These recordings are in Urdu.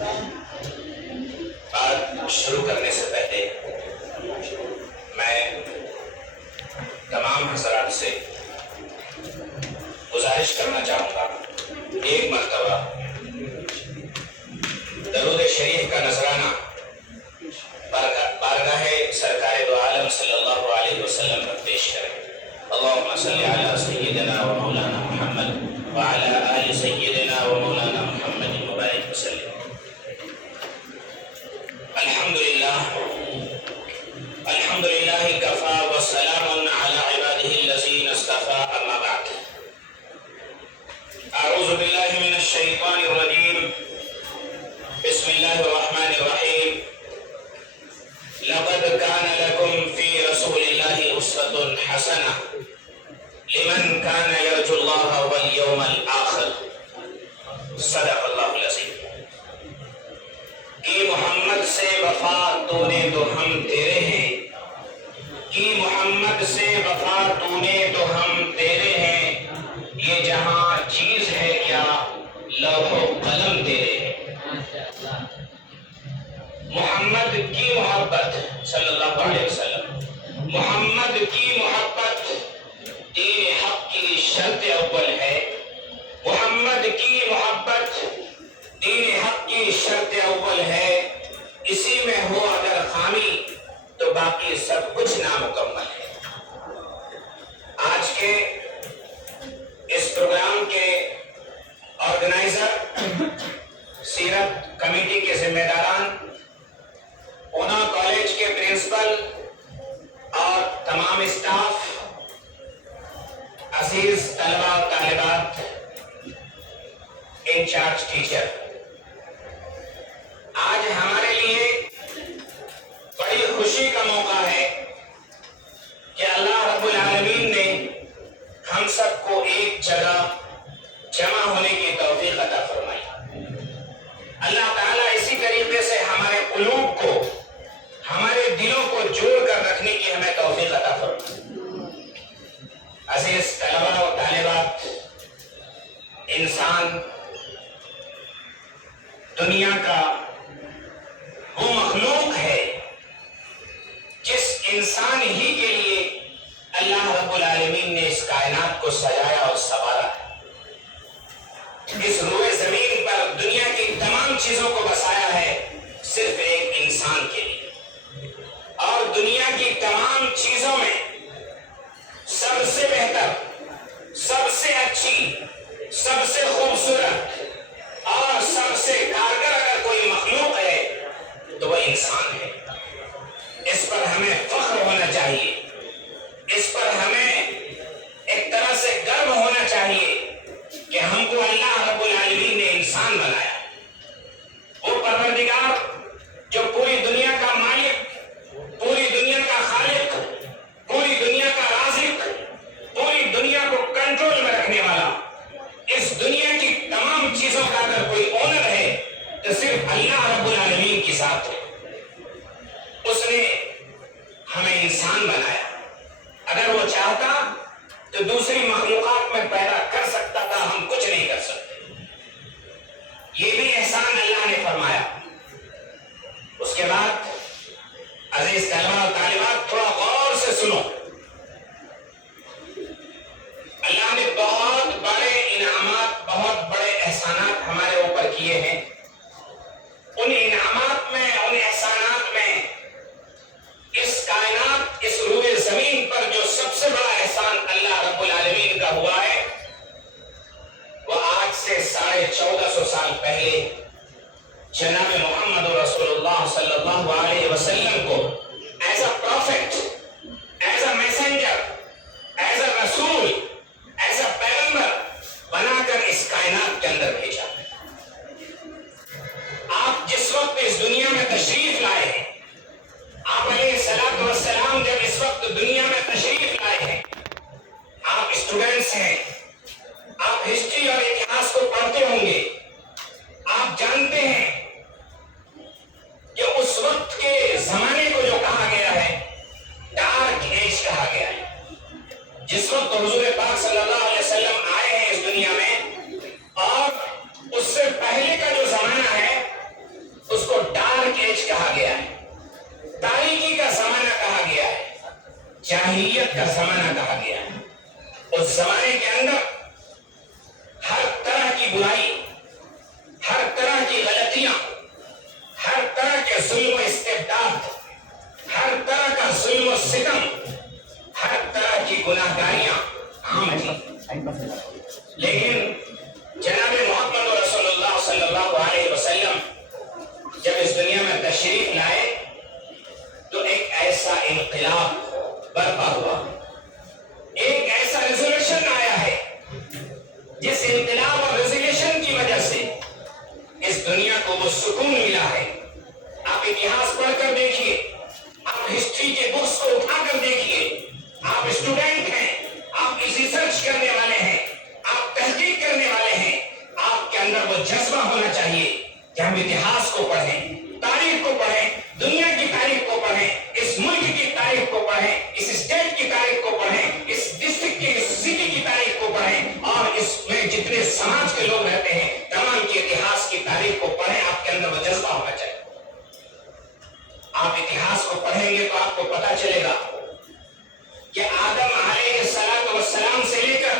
بات شروع کرنے سے پہلے میں تمام حضرات سے گزارش کرنا چاہوں گا، ایک مرتبہ درود شریف کا نذرانہ بارگاہ سرکار دو عالم صلی اللہ علیہ وسلم پر پیش کریں۔ اللہم صلی علی سیدنا و مولانا محمد وعلی آل سیدنا و مولانا محمد مبارک وسلم۔ الحمدللہ کفا والسلام علی عباده الذین اصطفى، اما بعد۔ اعوذ باللہ من الشیطان الرجیم، بسم اللہ الرحمن الرحیم۔ لقد كان لكم في رسول الله أسوة حسنة لمن كان يرجو الله واليوم الآخر، صدق اللہ العظیم۔ کہ محمد سے وفا تو نے تو ہم تیرے ہیں، کہ محمد سے وفا تو نے تو ہم تیرے ہیں، یہ جہاں چیز ہے کیا لوح و قلم تیرے ہیں۔ محمد کی محبت صلی اللہ علیہ وسلم، محمد کی محبت دین حق کی شرط اول ہے۔ محمد کی محبت دین حق کی شرط اول ہے، اسی میں ہو اگر خامی تو باقی سب کچھ نامکمل ہے۔ آج کے اس پروگرام کے آرگنائزر، سیرت کمیٹی کے ذمہ داران، اونا کالج کے پرنسپل اور تمام اسٹاف، عزیز طلبہ و طالبات، انچارج ٹیچر، آج ہمارے لیے بڑی خوشی کا موقع ہے کہ اللہ رب العالمین نے ہم سب کو ایک جگہ جمع ہونے کی توفیق عطا فرمائی۔ اللہ تعالیٰ اسی طریقے سے ہمارے قلوب کو، ہمارے دلوں کو جوڑ کر رکھنے کی ہمیں توفیق عطا فرمائے۔ عزیز طلبہ و طالبات، انسان دنیا کا وہ مخلوق ہے جس انسان ہی کے لیے اللہ رب العالمین نے اس کائنات کو سجایا اور سنوارا ہے۔ اس روئے زمین پر دنیا کی تمام چیزوں کو بسایا ہے صرف ایک انسان کے لیے، اور دنیا کی تمام چیزوں میں سب سے بہتر، سب سے اچھی، سب سے خوبصورت اور سب سے کارگر اگر کوئی مخلوق ہے تو وہ انسان ہے۔ اس پر ہمیں فخر ہونا چاہیے، اس پر ہمیں ایک طرح سے گرو ہونا چاہیے کہ ہم کو اللہ رب العالمین نے انسان بنایا۔ وہ پروردگار جو پوری دنیا کا مالک، پوری دنیا کا خالق، پوری دنیا کا رازق، پوری دنیا کو کنٹرول میں رکھنے والا، اس دنیا کی تمام چیزوں کا اگر کوئی اونر ہے تو صرف اللہ رب العالمین کی ذات ہے۔ اس نے ہمیں انسان بنایا، اگر وہ چاہتا تو دوسری مخلوقات میں پیدا کر سکتا تھا، ہم کچھ نہیں کر سکتے۔ یہ بھی احسان اللہ نے فرمایا۔ اس کے بعد عزیز طلبہ و طالبات، تھوڑا غور سے سنو۔ اللہ نے بہت بڑے انعامات، بہت بڑے احسانات ہمارے اوپر کیے ہیں۔ ان انعامات میں، ان احسانات میں اس کائنات، اس روئے زمین پر جو سب سے بڑا احسان اللہ رب العالمین کا ہوا ہے، وہ آج سے 1450 سال پہلے جناب محمد رسول اللہ صلی اللہ علیہ وسلم کو as a prophet, as a messenger, as a رسول، ایز اے پیغمبر بنا کر اس کائنات کے اندر بھیجا۔ آپ جس وقت اس دنیا میں تشریف لائے ہیں، آپ علیہ الصلوۃ والسلام جب اس وقت دنیا میں تشریف لائے ہیں، آپ اسٹوڈنٹس ہیں، آپ ہسٹری اور اتہاس کو پڑھتے ہوں گے، آپ جانتے ہیں کہ اس وقت کے زمانے کو جو سکون ملا ہے۔ آپ اتہاس پڑھ کر دیکھیے، آپ ہسٹری کے بکس کو اٹھا کر دیکھیے، آپ اسٹوڈنٹ ہیں، آپ ریسرچ کرنے والے ہیں، آپ تحقیق کرنے والے ہیں، آپ کے اندر وہ جذبہ ہونا چاہیے کہ ہم اتہاس کو پڑھیں، تاریخ کو پڑھیں، دنیا کی تاریخ کو پڑھیں، اس ملک کی تاریخ کو پڑھیں، اس اسٹیٹ کی تاریخ کو پڑھیں، اس ڈسٹرکٹ کی، اس سٹی کی تاریخ کو پڑھیں، اور اس میں جتنے سماج کے لوگ رہتے ہیں تمام کے اتہاس کی تاریخ کو پڑھیں۔ آپ کے اندر وہ جذبہ ہونا چاہیے۔ آپ اتہاس کو پڑھیں گے تو آپ کو پتا چلے گا کہ آدم علیہ السلام سے لے کر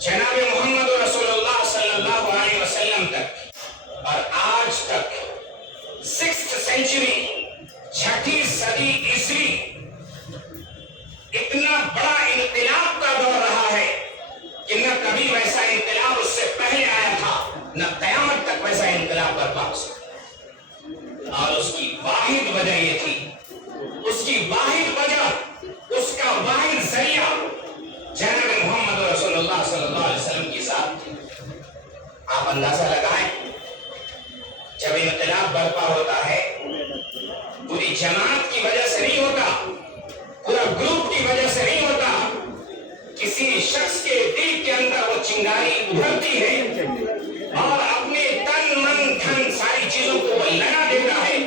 جناب محمد رسول اللہ صلی اللہ علیہ وسلم تک اور آج تک 6th سینچری، 6ٹھی صدی عیسوی، اتنا بڑا انقلاب کا دور رہا ہے کہ نہ کبھی ویسا انقلاب اس سے پہلے آیا تھا، نہ قیامت تک ویسا انقلاب برپا ہو سکتا۔ اور اس کی واحد وجہ یہ تھی، اس کی واحد وجہ، اس کا واحد ذریعہ جناب محمد رسول اللہ صلی اللہ علیہ وسلم کی ذات تھی۔ آپ اندازہ لگائیں، جب انقلاب برپا ہوتا ہے پوری جماعت کی وجہ سے نہیں ہوتا، پورا گروپ کی وجہ سے نہیں ہوتا، کسی شخص کے دل کے اندر وہ چنگاری ابھرتی ہے اور اپنے تن من دھن ساری چیزوں کو وہ لگا دیتا ہے،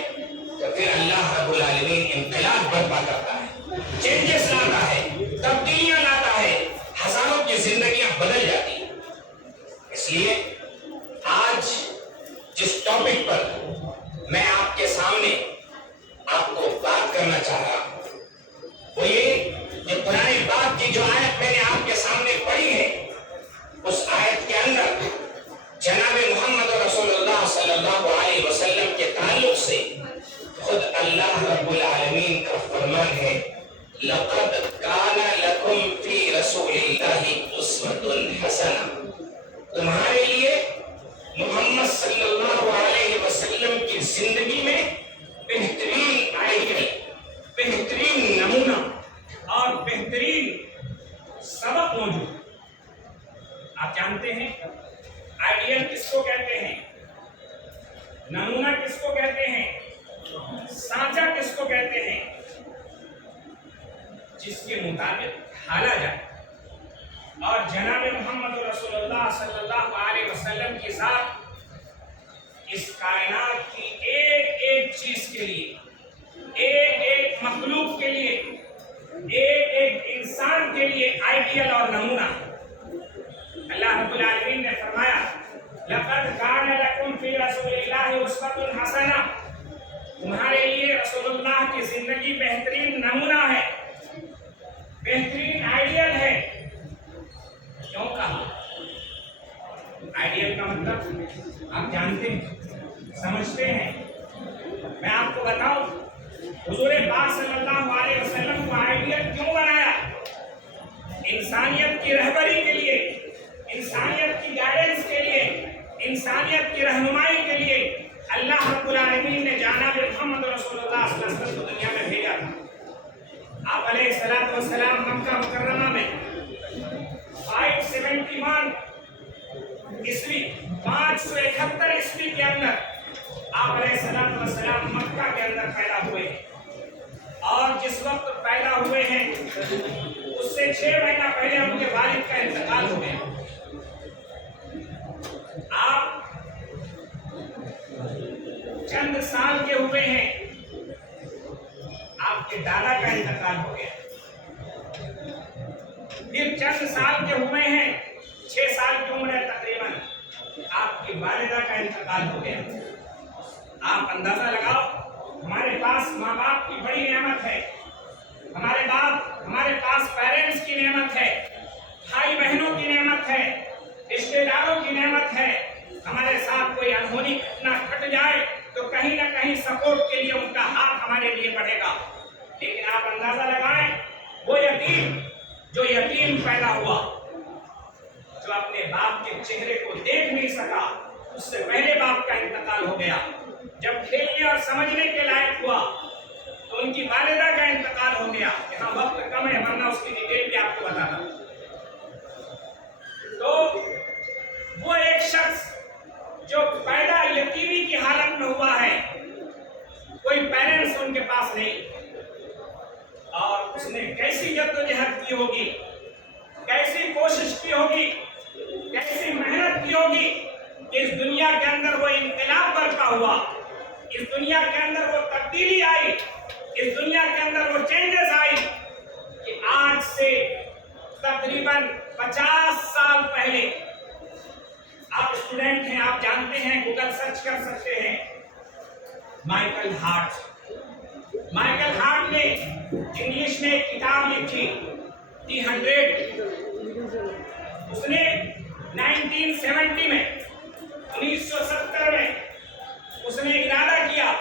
تو پھر اللہ رب العالمین انقلاب برپا کرتا ہے، چینجز لاتا ہے، تبدیلیاں لاتا ہے، ہزاروں کی زندگیاں بدل جاتی ہیں۔ اس لیے آج جس ٹاپک پر میں آپ کے سامنے آپ کو بات کرنا چاہ رہا ہوں وہ یہ کہ قرآن پاک کی جو آیت میں نے آپ کے سامنے پڑھی ہے، اس آیت کے اندر جناب محمد رسول اللہ صلی اللہ علیہ وسلم کے تعلق سے خود اللہ رب العالمین کا فرمان ہے، لَقَدْ كَانَ لَكُمْ فِي رَسُولِ اللَّهِ أُسْوَةٌ حَسَنَةٌ، تمہارے لیے محمد صلی اللہ علیہ وسلم کی زندگی میں بہترین آئیڈیل، بہترین نمونہ اور بہترین سبق موجود۔ آپ جانتے ہیں آئیڈیل کس کو کہتے ہیں، نمونہ کس کو کہتے ہیں، سانچہ کس کو کہتے ہیں، جس کے مطابق ڈھالا جائے۔ اور جناب محمد رسول اللہ صلی اللہ علیہ وسلم کی ذات اس کائنات کی ایک ایک چیز کے لیے، ایک ایک مخلوق کے لیے، ایک ایک انسان کے لیے آئیڈیل اور نمونہ۔ اللہ رب العالمین نے فرمایا، لَقَدْ كَانَ لَكُمْ فِي رَسُولِ اللَّهِ أُسْوَةٌ حَسَنَةٌ، تمہارے لیے رسول اللہ کی زندگی بہترین نمونہ ہے، بہترین آئیڈیل ہے۔ کیوں کہا؟ آئیڈیل کا مطلب آپ جانتے ہیں، سمجھتے ہیں۔ میں آپ کو بتاؤں حضور پاک صلی اللہ علیہ وسلم کو آئیڈیل کیوں بنایا؟ انسانیت کی رہبری کے لیے، انسانیت کی گائیڈنس کے لیے، انسانیت کی رہنمائی کے لیے اللہ رب العالمین نے جناب محمد رسول اللہ صلی اللہ علیہ وسلم کو دنیا میں بھیجا تھا۔ آپ علیہ السلام مکہ مکرمہ میں 571 عیسوی، 571 عیسوی کے اندر آپ علیہ السلام مکہ کے اندر پیدا ہوئے، اور جس وقت پیدا ہوئے ہیں اس سے 6 مہینہ پہلے ان کے والد کا انتقال ہو گیا۔ آپ چند سال کے ہوئے ہیں، آپ کے دادا کا انتقال ہو گیا۔ پھر چند سال کے ہوئے ہیں، 6 سال کی عمر ہے تقریباً، آپ کی والدہ کا انتقال ہو گیا۔ آپ اندازہ لگاؤ، ہمارے پاس ماں باپ کی بڑی نعمت ہے، ہمارے پاس پیرنٹس کی نعمت ہے، بھائی بہنوں کی نعمت ہے، رشتے داروں کی نعمت ہے۔ ہمارے ساتھ کوئی انہونی گھٹنا گھٹ جائے تو کہیں نہ کہیں سپورٹ کے لیے ان کا ہاتھ ہمارے لیے بڑھے گا۔ لیکن آپ اندازہ لگائیں، وہ یتیم جو یتیم پیدا ہوا، جو اپنے باپ کے چہرے کو دیکھ نہیں سکا، اس سے پہلے باپ کا انتقال ہو گیا۔ جب کھیلنے اور سمجھنے کے لائق ہوا تو ان کی والدہ کا انتقال ہو گیا۔ یہاں وقت کم ہے ورنہ اس کی ڈیٹیل بھی آپ کو بتاتا ہوں۔ تو وہ ایک شخص میں ہوا ہے، کوئی پیرنٹس ان کے پاس نہیں، اور اس نے کیسی جدوجہد کی ہوگی، کیسی کوشش کی ہوگی، کیسی محنت کی ہوگی کہ اس دنیا کے اندر وہ انقلاب برپا ہوا، اس دنیا کے اندر وہ تبدیلی آئی، اس دنیا کے اندر وہ چینجز آئی کہ آج سے تقریباً 50 سال پہلے، آپ اسٹوڈنٹ ہیں، آپ جانتے ہیں، گوگل سرچ کر سکتے ہیں، مائیکل ہارٹ نے انگلش میں ایک کتاب لکھی دی 100۔ اس نے 1970 میں 1970 میں اس نے ارادہ کیا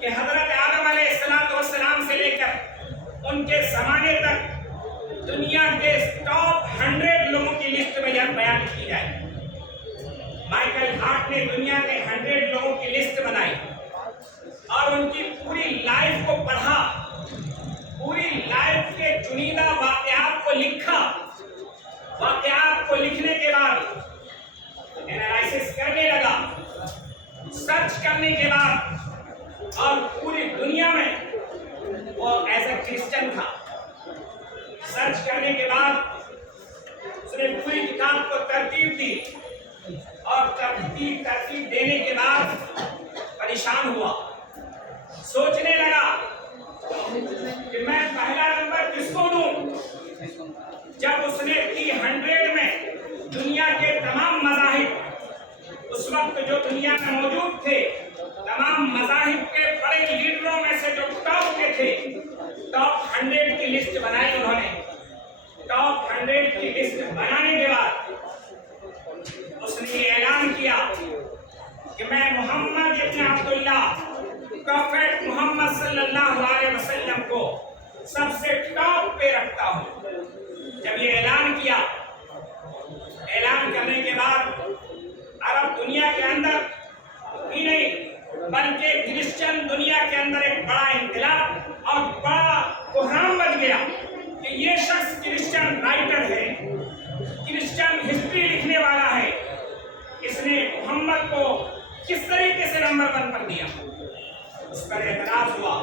کہ حضرت آدم علیہ السلام سے لے کر ان کے زمانے تک دنیا کے ٹاپ 100 لوگوں کی لسٹ میں بیان کی جائے۔ مائیکل ہارٹ نے دنیا کے 100 لوگوں کی لسٹ بنائی اور ان کی پوری لائف کو پڑھا، پوری لائف کے چنیدہ واقعات کو لکھا۔ واقعات کو لکھنے کے بعد انالائسس کرنے لگا، سرچ کرنے کے بعد، اور پوری دنیا میں وہ ایز اے کرسچن تھا۔ سرچ کرنے کے بعد اس نے پوری کتاب کو ترتیب دی، اور ترتیب دینے کے بعد پریشان ہوا، سوچنے لگا کہ میں پہلا نمبر کس کو دوں۔ جب اس نے دی 100 میں دنیا کے تمام مذاہب، اس وقت جو دنیا میں موجود تھے، تمام مذاہب کے بڑے لیڈروں میں سے جو ٹاپ کے تھے، ٹاپ 100 کی لسٹ بنائی انہوں نے۔ ٹاپ 100 کی لسٹ بنانے کے بعد اس نے یہ اعلان کیا کہ میں محمد ابن عبداللہ، پروفیٹ محمد صلی اللہ علیہ وسلم کو سب سے ٹاپ پہ رکھتا ہوں۔ جب یہ اعلان کیا، اعلان کرنے کے بعد عرب دنیا کے اندر ہی نہیں بلکہ کرسچن دنیا کے اندر ایک بڑا انقلاب اور بڑا بحران بن گیا کہ یہ شخص کرسچن رائٹر ہے، کرسچن ہسٹری لکھنے والا ہے، اس نے محمد کو کس طریقے سے نمبر 1 پر دیا۔ اس پر اعتراض ہوا۔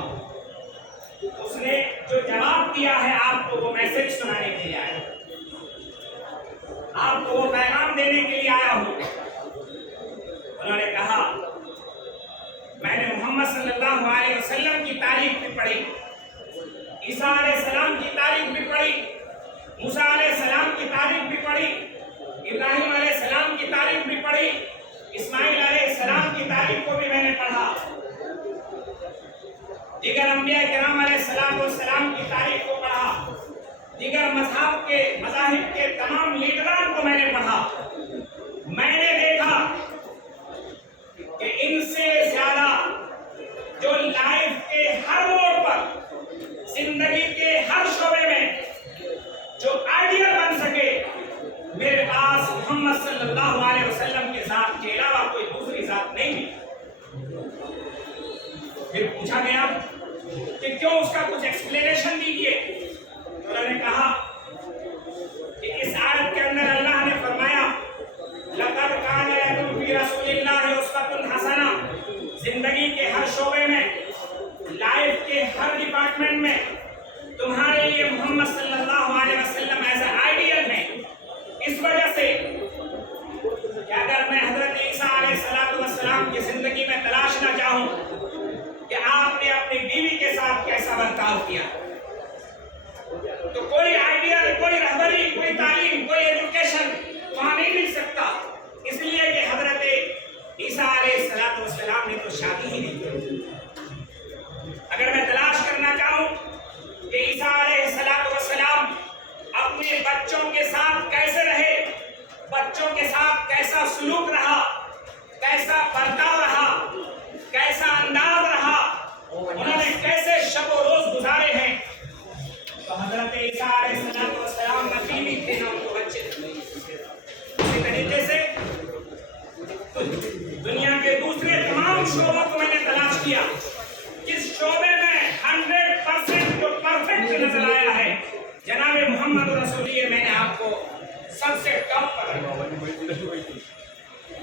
اس نے جو جواب دیا ہے آپ کو وہ میسج سنانے کے لیے آیا، آپ کو وہ پیغام دینے کے لیے آیا ہوں۔ انہوں نے کہا میں نے محمد صلی اللہ علیہ وسلم کی تاریخ بھی پڑھی، عیسیٰ علیہ السلام کی تاریخ بھی پڑھی، موسیٰ علیہ السلام کی تاریخ بھی پڑھی، ابراہیم علیہ السلام کی تاریخ بھی پڑھی، اسماعیل علیہ السلام کی تاریخ کو بھی میں نے پڑھا، دیگر انبیاء کرام علیہ السلام کی تاریخ کو پڑھا، دیگر مذاہب کے تمام لیڈران کو میں نے پڑھا۔ میں نے دیکھا کہ ان سے زیادہ جو لائف کے ہر موڑ پر، زندگی کے ہر شعبے میں جو آئیڈیل بن سکے، میرے پاس محمد صلی اللہ علیہ وسلم کے ذات کے علاوہ کوئی دوسری ذات نہیں ہے۔ پھر پوچھا گیا کہ کیوں، اس کا کچھ ایکسپلینیشن دیجیے۔ انہوں نے کہا کہ اس آیت کے اندر اللہ نے فرمایا لَقَدْ كَانَ لَكُمْ فِي رَسُولِ اللَّهِ أُسْوَةٌ حَسَنَةٌ، زندگی کے ہر شعبے میں، لائف کے ہر ڈپارٹمنٹ میں تمہارے لیے محمد صلی اللہ علیہ وسلم ایز اے آئیڈیل ہے۔ اس وجہ سے کہ اگر میں حضرت عیسیٰ علیہ السلام کی زندگی میں تلاشنا چاہوں کہ آپ نے اپنی بیوی کے ساتھ کیسا برتاؤ کیا، تو کوئی آئیڈیل، کوئی رہبری، کوئی تعلیم، کوئی ایجوکیشن وہاں نہیں مل سکتا، اس لیے کہ حضرت عیسیٰ علیہ السلام نے تو شادی ہی نہیں کی۔ اگر میں تلاش کرنا چاہوں کہ عیسیٰ علیہ السلام اپنے بچوں کے ساتھ کیسے رہے، بچوں کے ساتھ کیسا سلوک رہا، کیسا برتاؤ رہا، کیسا انداز رہا، انہوں نے کیسے شب و روز گزارے ہیں، تو حضرت عیسیٰ علیہ السلام نبی بھی تھے، نہ ان کو بچے تھے۔ اسی طریقے سے دنیا کے دوسرے تمام شعبوں کو میں نے تلاش کیا، جس شعبے میں 100% جو پرفیکٹ نظر آیا ہے، جناب محمد رسول اللہ، میں نے آپ کو سب سے ٹاپ پر رکھا۔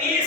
30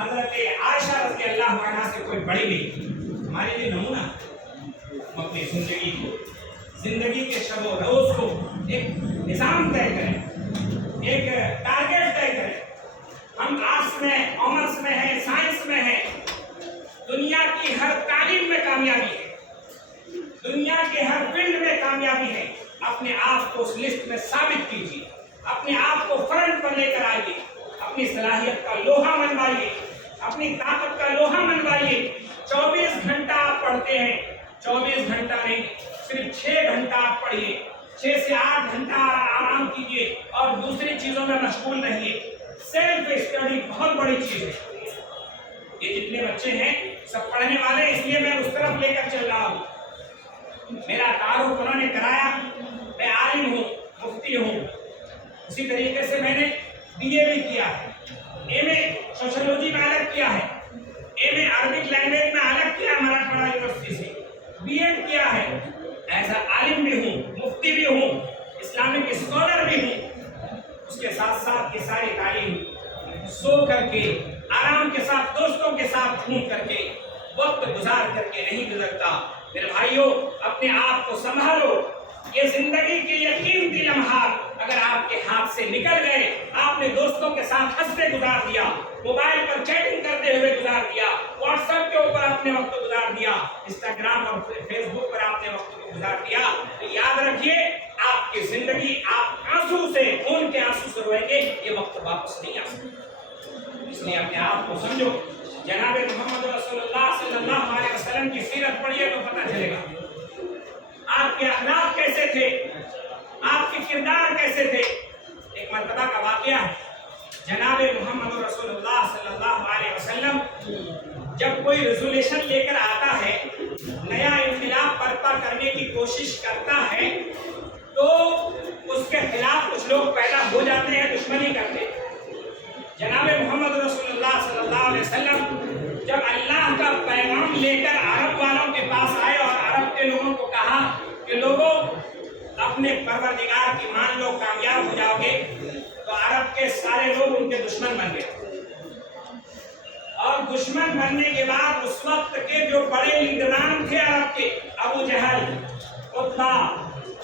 حضرت عائشہ رضی اللہ عنہا سے کوئی بڑی نہیں. ہمارے لیے نمونہ ہم اپنی زندگی کے شب و روز کو ایک نظام طے کریں, ایک ٹارگیٹ طے کریں. ہم آرٹس میں, کامرس میں ہیں, سائنس میں ہیں, دنیا کی ہر تعلیم میں کامیابی ہے, دنیا کے ہر فیلڈ میں کامیابی ہے. اپنے آپ کو اس لسٹ میں ثابت کیجیے, اپنے آپ کو فرنٹ پر لے کر آئیے, اپنی صلاحیت کا لوہا منوائیے, اپنی طاقت کا لوہا منوائیے. 24 گھنٹہ آپ پڑھتے ہیں, 24 گھنٹہ نہیں, صرف 6 گھنٹہ آپ پڑھیے, 6 سے 8 گھنٹہ آرام کیجیے اور دوسری چیزوں میں مشغول رہیے. سیلف اسٹڈی بہت بڑی چیز ہے. یہ جتنے بچے ہیں سب پڑھنے والے, اس لیے میں اس طرف لے کر چل رہا ہوں. میرا تعارف انہوں نے کرایا, میں عالم ہوں, مفتی ہوں. اسی طریقے سے میں نے BA بھی کیا ہے, MA سوشیولوجی میں الگ کیا ہے, MA عربک لینگویج میں الگ کیا ہے مراٹھواڑہ یونیورسٹی سے, B.Ed کیا ہے. ایسا عالم بھی ہوں, مفتی بھی ہوں, اسلامک اسکالر بھی ہوں. اس کے ساتھ ساتھ یہ ساری تعلیم سو کر کے, آرام کے ساتھ, دوستوں کے ساتھ گھوم کر کے, وقت گزار کر کے نہیں گزرتا. میرے بھائیوں, اپنے آپ کو سنبھالو. یہ زندگی کے یہ قیمتی لمحات اگر آپ کے ہاتھ سے نکل گئے, آپ نے دوستوں کے ساتھ ہنستے گزار دیا, موبائل پر چیٹنگ کرتے ہوئے گزار دیا, واٹس ایپ کے اوپر آپ نے وقت گزار دیا, انسٹاگرام اور فیس بک پر آپ نے وقت کو گزار دیا, تو یاد رکھیے آپ کی زندگی, آپ آنسو سے, خون کے آنسو سے روئیں گے, یہ وقت واپس نہیں آ سکتا. اس لیے اپنے آپ کو سمجھو. جناب محمد رسول اللہ صلی اللہ علیہ وسلم کی سیرت پڑھیے تو پتہ چلے گا آپ کے اخلاق کیسے تھے, آپ کے کردار کیسے تھے. ایک مرتبہ کا واقعہ ہے, جناب محمد رسول اللہ صلی اللہ علیہ وسلم جب کوئی ریزولیشن لے کر آتا ہے, نیا انقلاب برپا کرنے کی کوشش کرتا ہے, تو اس کے خلاف کچھ لوگ پیدا ہو جاتے ہیں, دشمنی کرتے ہیں. جناب محمد رسول اللہ صلی اللہ علیہ وسلم جب اللہ کا پیغام لے کر عرب والوں کے پاس آئے اور عرب کے لوگوں کو کہا کہ لوگوں اپنے پروردگار کی مان لو, کامیاب ہو جاؤ گے, تو عرب کے سارے لوگ ان کے دشمن بن گئے. اور دشمن بننے کے بعد اس وقت کے جو بڑے لیڈران تھے عرب کے, ابو جہل, عتبہ,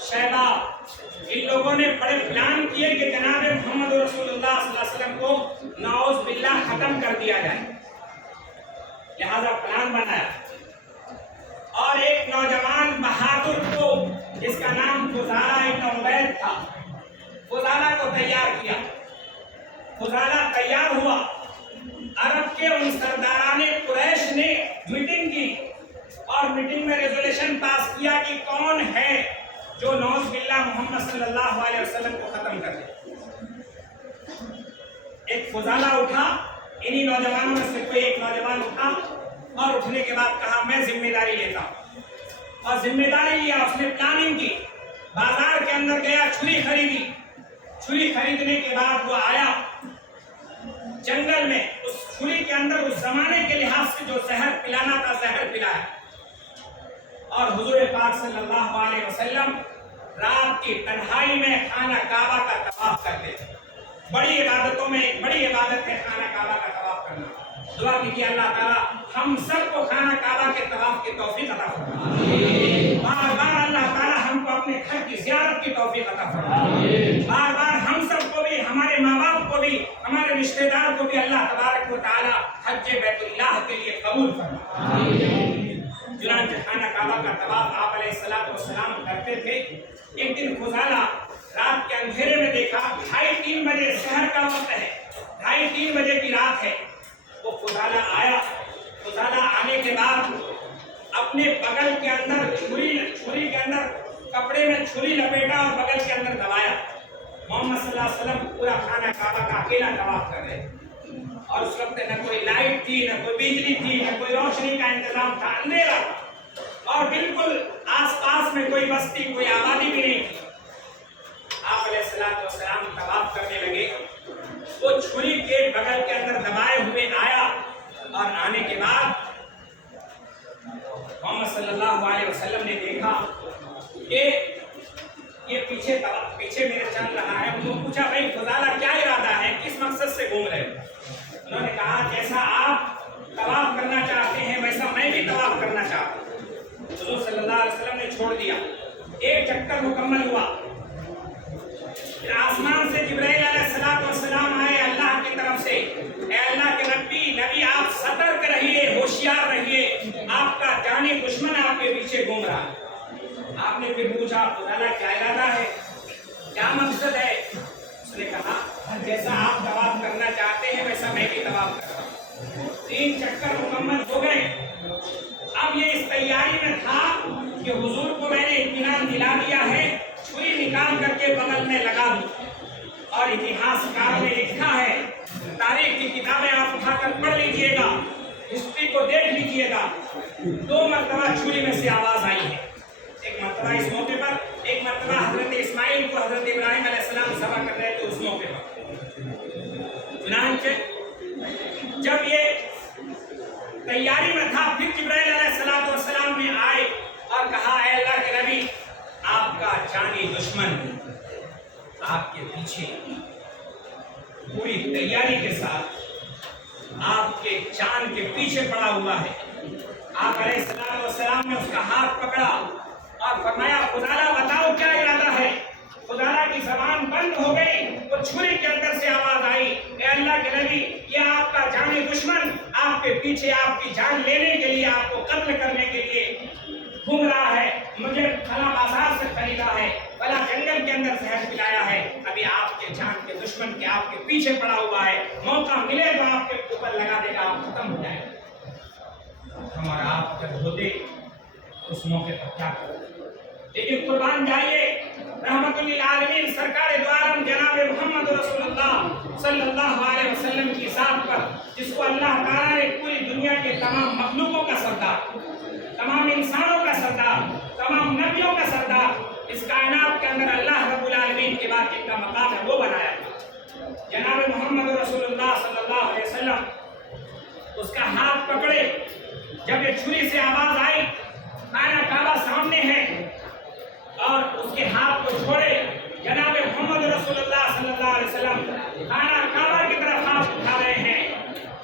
شیبہ, ان لوگوں نے بڑے پلان کیے کہ جناب محمد رسول اللہ صلی اللہ علیہ وسلم کو نعوذ باللہ ختم کر دیا جائے. لہذا پلان بنایا اور ایک نوجوان بہادر کو, جس کا نام فضالہ ابن عبید تھا, فضالہ کو تیار کیا. فضالہ تیار ہوا, عرب کے ان سرداران قریش نے میٹنگ کی اور میٹنگ میں ریزولیشن پاس کیا کہ کون ہے جو نعوذ باللہ محمد صلی اللہ علیہ وسلم کو ختم کر دے. ایک فضالہ اٹھا, انہی نوجوانوں میں سے کوئی ایک نوجوان اٹھا اور اٹھنے کے بعد کہا میں ذمہ داری لیتا ہوں, اور ذمہ داری لیا. اس نے پلاننگ کی, بازار کے اندر گیا, چھری خریدی. چھری خریدنے کے بعد وہ آیا جنگل میں, اس چھری کے اندر اس زمانے کے لحاظ سے جو زہر پلانا تھا زہر پلایا. اور حضور پاک صلی اللہ علیہ وسلم رات کی تنہائی میں خانہ کعبہ کا طواف کرتے تھے. بڑی عبادتوں میں ایک بڑی عبادت ہے خانہ کعبہ کا طواف کرنا. دعا کیجیے اللہ تعالیٰ ہم سب کو خانہ کعبہ کے طواف کی توفیق عطا فرمائے. بار بار اللہ تعالیٰ ہم کو اپنے گھر کی زیارت کی توفیق عطا فرمائے. بار بار ہم سب کو بھی, ہمارے ماں باپ کو بھی, ہمارے رشتہ دار کو بھی اللہ تبارک و تعالیٰ حج بیت اللہ کے لیے قبول فرمائے. چنانچہ خانہ کعبہ کا طواف آپ علیہ السلام کرتے تھے. ایک دن فضالہ رات کے اندھیرے میں دیکھا, 2:30-3 بجے سحر کا وقت ہے, 2:30-3 بجے کی رات ہے. وہ فضالہ آیا. فضالہ آنے کے بعد اپنے بغل کے اندر چھری کے اندر کپڑے میں چھری لپیٹا اور بغل کے اندر دبایا. محمد صلی اللہ علیہ وسلم پورا خانہ کعبہ کا اکیلا طواف کر رہے. اور اس وقت نہ کوئی لائٹ تھی, نہ کوئی بجلی تھی, نہ کوئی روشنی کا انتظام تھا, اندھیرا تھا, اور بالکل آس پاس میں کوئی بستی, کوئی آبادی بھی نہیں تھی. آپ علیہ السلام طواف کرنے لگے. وہ چھری کے بغل کے اندر دبائے ہوئے آیا, اور آنے کے بعد محمد صلی اللہ علیہ وسلم نے دیکھا کہ یہ پیچھے میرے چل رہا ہے. وہ پوچھا بھائی فضالہ کیا ارادہ ہے, کس مقصد سے گھوم رہے ہو؟ نے پھر پوچھا خدا کیا ارادہ ہے, کیا مقصد ہے؟ اس نے کہا جیسا آپ طواف کرنا چاہتے ہیں ویسا میں بھی طواف کر رہا ہوں. 3 چکر مکمل ہو گئے. اب یہ اس تیاری میں تھا کہ حضور کو میں نے اطمینان دلا دیا ہے, چھری نکال کر کے بغل میں لگا دوں. اور اتہاسکار نے لکھا ہے, تاریخ کی کتابیں آپ اٹھا کر پڑھ لیجئے گا, ہسٹری کو دیکھ لیجئے گا, 2 مرتبہ چھری میں سے آواز آئی ہے. ایک مرتبہ اس موقع پر, ایک مرتبہ حضرت اسماعیل کو حضرت ابراہیم علیہ السلام ذبح کر رہے تھے اس موقع پر. چنانچہ جب یہ تیاری میں تھا پھر جبرائیل علیہ السلام نے آئے اور کہا اے اللہ کے نبی, آپ کا جانی دشمن آپ کے پیچھے پوری تیاری کے ساتھ آپ کے جان کے پیچھے پڑا ہوا ہے. آپ علیہ السلام نے اس کا ہاتھ پکڑا اور فرمایا خدا بتاؤ کیا ارادہ ہے. خدا کی زبان بند ہو گئی, وہ چھری کے اندر سے آواز آئی اے اللہ کے نبی, یہ آپ کا جانی دشمن آپ کے پیچھے آپ کی جان لینے کے لیے, آپ کو قتل کرنے کے لیے گھوم رہا ہے. مجھے فلاں بازار سے خریدا ہے, فلاں جنگل کے اندر زہر پلایا ہے, ابھی آپ کے جان کے دشمن کے آپ کے پیچھے پڑا ہوا ہے, موقع ملے تو آپ کے اوپر لگا دے گا, آپ ختم ہو جائے گا. ہم اور آپ جب ہوتے اس موقع پر کیا کرتے؟ لیکن قربان جائیے رحمت للعالمین سرکار دو عالم جناب محمد رسول اللہ صلی اللہ علیہ وسلم کی ذات پر, جس کو اللہ تعالیٰ نے پوری دنیا کے تمام مخلوقوں کا سردار, تمام انسانوں کا سردار, تمام نبیوں کا سردار, اس کائنات کے اندر اللہ رب العالمین کے بعد جن کا مقام ہے وہ بنایا تھا. جناب محمد رسول اللہ صلی اللہ علیہ وسلم اس کا ہاتھ پکڑے, جب یہ چھری سے آواز آئی, خانہ کعبہ سامنے ہے اور اس کے ہاتھ کو چھوڑے, جناب محمد رسول اللہ صلی اللہ علیہ وسلم خانہ کعبہ کی طرف ہاتھ اٹھا رہے ہیں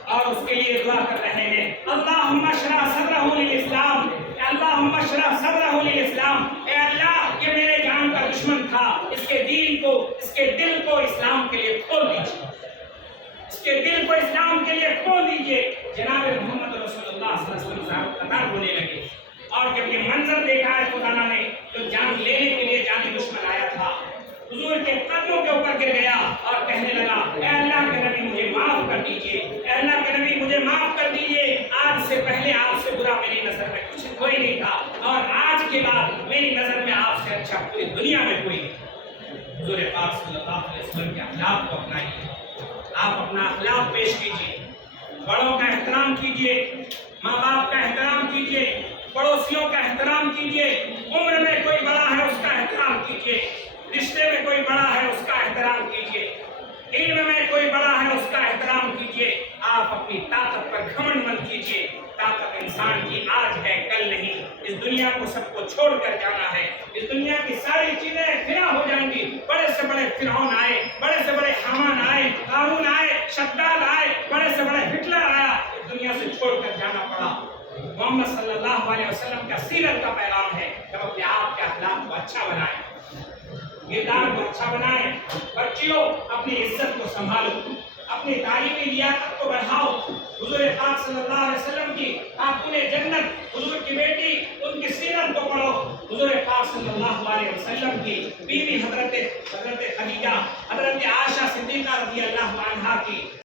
اور اس کے لیے دعا کر رہے ہیں, اللہم اشرح صدرہ للاسلام, اللہم اشرح صدرہ للاسلام, اے اللہ یہ میرے جان کا دشمن تھا, اس کے دین کو, اس کے دل کو اسلام کے لیے کھول دیجیے, اس کے دل کو اسلام کے لیے کھول دیجیے. جناب محمد رسول اللہ صلی اللہ علیہ وسلم قطار ہونے لگے, اور جب یہ منظر دیکھا ہے خدا نے تو جان لینے کے لیے جانی دشمن آیا تھا, حضور کے قدموں کے اوپر گر گیا اور کہنے لگا اے اللہ کے نبی مجھے معاف کر دیجئے, اے اللہ کے نبی مجھے معاف کر دیجئے, آج سے پہلے آپ سے برا میری نظر میں کچھ کوئی نہیں تھا, اور آج کے بعد میری نظر میں آپ سے اچھا پوری دنیا میں کوئی نہیں. حضور پاک صلی اللہ علیہ وسلم کے اخلاق کو اپنائیے, آپ اپنا اخلاق پیش کیجئے, بڑوں کا احترام کیجئے, ماں باپ کا احترام کیجئے, پڑوسیوں کا احترام کیجئے, عمر میں کوئی بڑا ہے اس کا احترام کیجئے, رشتے میں کوئی بڑا ہے اس کا احترام کیجئے, علم میں کوئی بڑا ہے اس کا احترام کیجئے. آپ اپنی طاقت پر گھمنڈ مت کیجئے, طاقت انسان کی آج ہے کل نہیں, اس دنیا کو سب کو چھوڑ کر جانا ہے, اس دنیا کی ساری چیزیں فنا ہو جائیں گی. بڑے سے بڑے فرعون آئے, بڑے سے بڑے حامان آئے, قارون آئے, شداد آئے, بڑے سے بڑے ہٹلر آیا, اس دنیا سے چھوڑ کر جانا پڑا. محمد صلی اللہ علیہ وسلم کا سیرت کا پیغام ہے کہ اپنے آپ کے اخلاق کو اچھا بنائیں, کردار کو اچھا بنائیں. بچیوں اپنی عزت کو سنبھالو, اپنی تعلیمی لیاقت کو بڑھاؤ. حضور پاک صلی اللہ علیہ وسلم کی خاتون جنت حضور کی بیٹی, ان کی سیرت کو پڑھو. حضور پاک صلی اللہ علیہ وسلم کی بیوی حضرت خدیجہ, حضرت عائشہ صدیقہ رضی اللہ عنہا کی